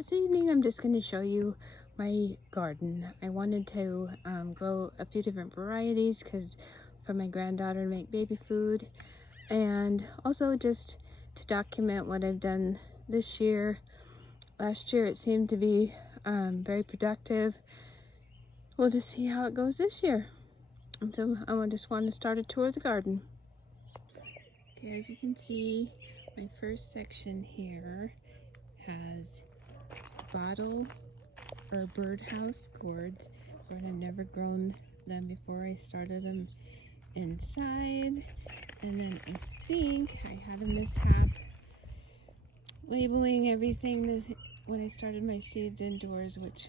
This evening I'm just going to show you my garden. I wanted to grow a few different varieties because for my granddaughter to make baby food, and also just to document what I've done this year. Last year it seemed to be very productive. We'll just see how it goes this year. And so I just want to start a tour of the garden. Okay, as you can see, my first section here has bottle or birdhouse gourds, but I've never grown them before. I started them inside, and then I think I had a mishap labeling everything when I started my seeds indoors, which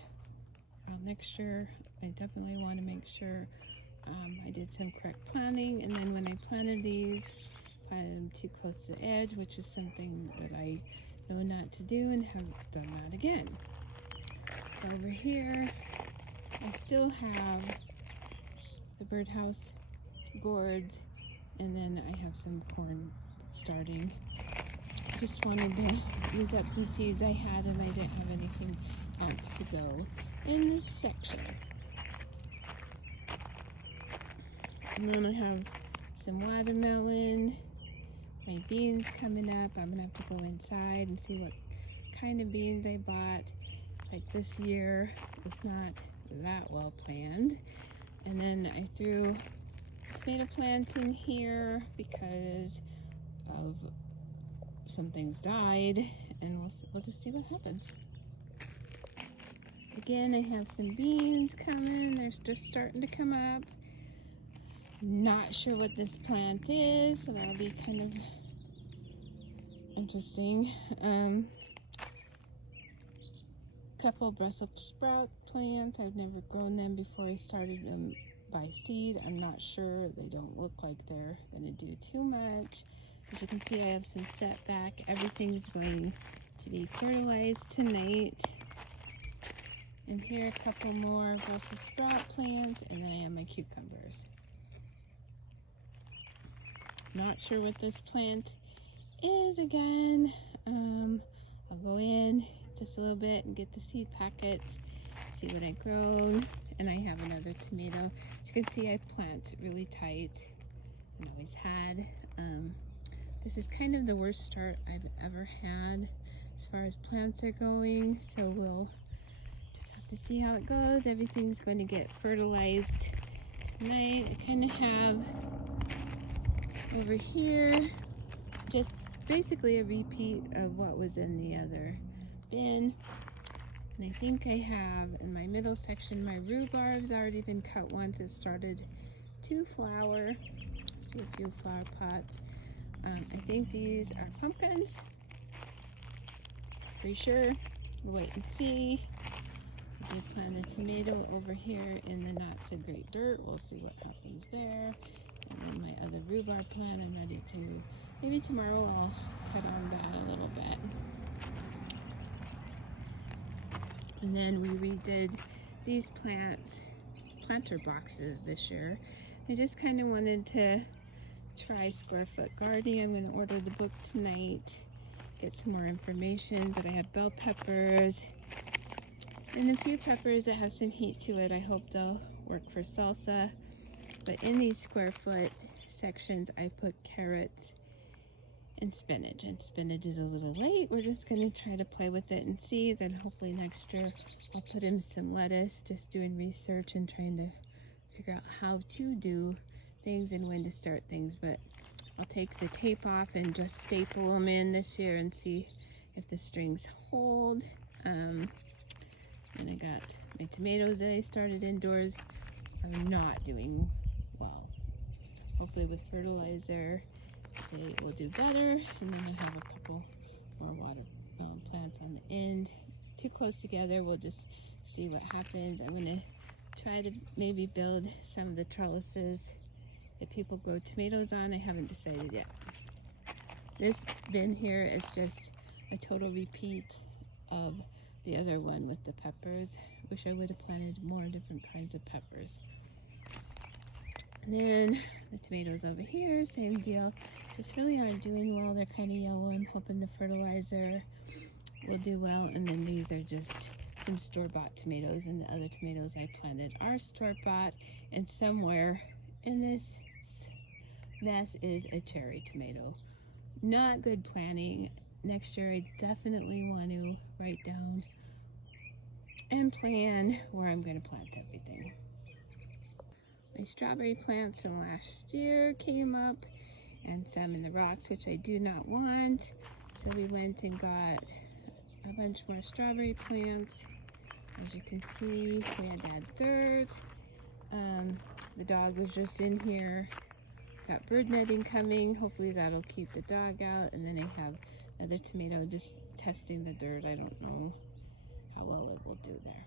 next year I definitely want to make sure I did some correct planting. And then when I planted these, planted them too close to the edge, which is something that I know not to do and have done that again. Over here, I still have the birdhouse gourds, and then I have some corn starting. Just wanted to use up some seeds I had, and I didn't have anything else to go in this section. And then I have some watermelon, my beans coming up. I'm gonna have to go inside and see what kind of beans I bought. It's like this year was not that well planned. And then I threw tomato plants in here because of some things died, and we'll just see what happens. Again, I have some beans coming. They're just starting to come up. Not sure what this plant is, so that'll be kind of interesting. Couple of Brussels sprout plants. I've never grown them before I started them by seed. I'm not sure. They don't look like they're going to do too much. As you can see, I have some setback. Everything's going to be fertilized tonight. And here a couple more Brussels sprout plants, and then I have my cucumbers. Not sure what this plant is again. I'll go in just a little bit and get the seed packets, see what I've grown. And I have another tomato. As you can see, I plant really tight and always had. This is kind of the worst start I've ever had as far as plants are going, so we'll just have to see how it goes. Everything's going to get fertilized tonight. I kind of have over here just basically a repeat of what was in the other bin. And I think I have in my middle section, my rhubarb's already been cut once. It started to flower. See a few flower pots. I think these are pumpkins. Pretty sure. We'll wait and see. I did plant a tomato over here in the not so great dirt. We'll see what happens there. And then my other rhubarb plant, I'm ready to, maybe tomorrow I'll cut on that a little bit. And then we redid these planter boxes this year. I just kind of wanted to try square foot gardening. I'm going to order the book tonight, get some more information. But I have bell peppers and a few peppers that have some heat to it. I hope they'll work for salsa. But in these square foot sections, I put carrots and spinach. And spinach is a little late. We're just going to try to play with it and see. Then hopefully next year I'll put in some lettuce, just doing research and trying to figure out how to do things and when to start things. But I'll take the tape off and just staple them in this year and see if the strings hold. And I got my tomatoes that I started indoors are not doing well. Hopefully with fertilizer they will do better. And then I have a couple more watermelon plants on the end. Too close together, we'll just see what happens. I'm going to try to maybe build some of the trellises that people grow tomatoes on. I haven't decided yet. This bin here is just a total repeat of the other one with the peppers. Wish I would have planted more different kinds of peppers. And then the tomatoes over here, same deal. Just really aren't doing well. They're kind of yellow. I'm hoping the fertilizer will do well. And then these are just some store-bought tomatoes, and the other tomatoes I planted are store-bought. And somewhere in this mess is a cherry tomato. Not good planning. Next year I definitely want to write down and plan where I'm going to plant everything. My strawberry plants from last year came up, and some in the rocks, which I do not want. So we went and got a bunch more strawberry plants. As you can see, we had to add dirt. The dog was just in here. Got bird netting coming. Hopefully that'll keep the dog out. And then I have another tomato just testing the dirt. I don't know how well it will do there.